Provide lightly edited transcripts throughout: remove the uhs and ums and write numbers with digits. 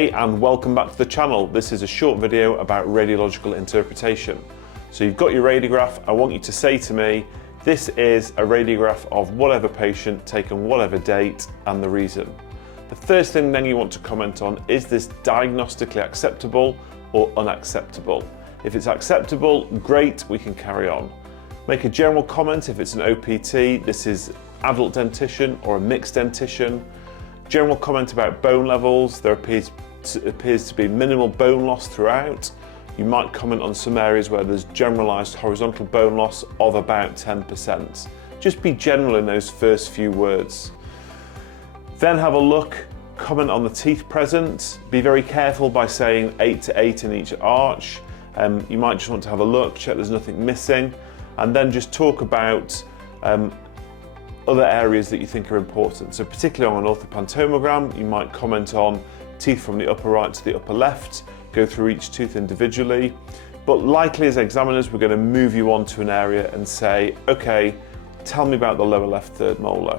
Hey, and welcome back to the channel. This is a short video about radiological interpretation. So you've got your radiograph. I want you to say to me, this is a radiograph of whatever patient taken whatever date and the reason. The first thing then you want to comment on, is this diagnostically acceptable or unacceptable? If it's acceptable, great, we can carry on. Make a general comment if it's an OPT, this is adult dentition or a mixed dentition. General comment about bone levels, there appears to be minimal bone loss throughout. You might comment on some areas where there's generalised horizontal bone loss of about 10%. Just be general in those first few words. Then have a look, comment on the teeth present. Be very careful by saying 8 to 8 in each arch. You might just want to have a look, check there's nothing missing, and then just talk about other areas that you think are important. So particularly on an orthopantomogram, you might comment on teeth from the upper right to the upper left, go through each tooth individually. But likely as examiners, we're going to move you on to an area and say, okay, tell me about the lower left third molar.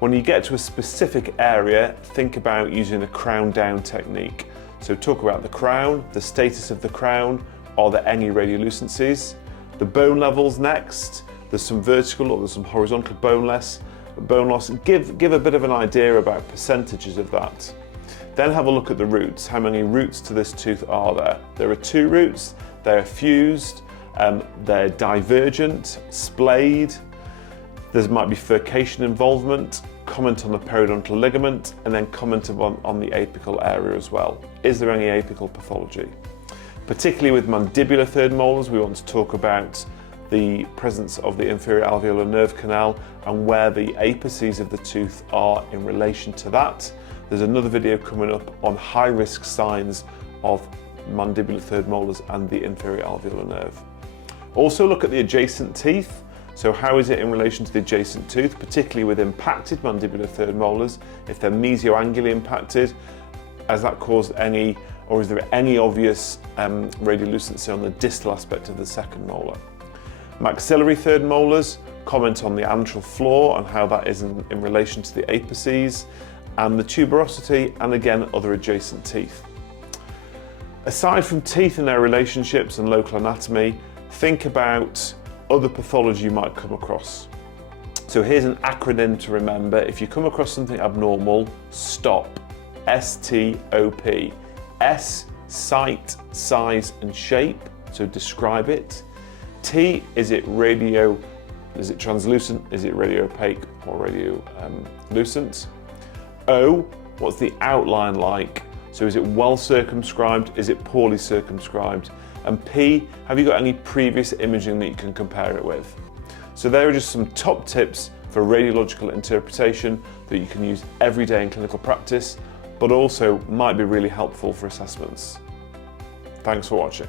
When you get to a specific area, think about using a crown down technique. So talk about the crown, the status of the crown, are there any radiolucencies? The bone levels next. There's some vertical or there's some horizontal bone loss. Give a bit of an idea about percentages of that. Then have a look at the roots. How many roots to this tooth are there? There are 2 roots, they're fused, they're divergent, splayed, there might be furcation involvement, comment on the periodontal ligament, and then comment on the apical area as well. Is there any apical pathology? Particularly with mandibular third molars, we want to talk about the presence of the inferior alveolar nerve canal and where the apices of the tooth are in relation to that. There's another video coming up on high-risk signs of mandibular third molars and the inferior alveolar nerve. Also look at the adjacent teeth. So how is it in relation to the adjacent tooth, particularly with impacted mandibular third molars? If they're mesioangulally impacted, has that caused any, or is there any obvious radiolucency on the distal aspect of the second molar? Maxillary third molars, comment on the antral floor and how that is in relation to the apices, and the tuberosity, and again other adjacent teeth. Aside from teeth and their relationships and local anatomy, think about other pathology you might come across. So here's an acronym to remember. If you come across something abnormal, STOP. S-T-O-P. S, sight, size and shape, so describe it. T, is it translucent, is it radiopaque or radiolucent? O, what's the outline like? So is it well circumscribed, is it poorly circumscribed? And P, have you got any previous imaging that you can compare it with? So there are just some top tips for radiological interpretation that you can use every day in clinical practice, but also might be really helpful for assessments. Thanks for watching.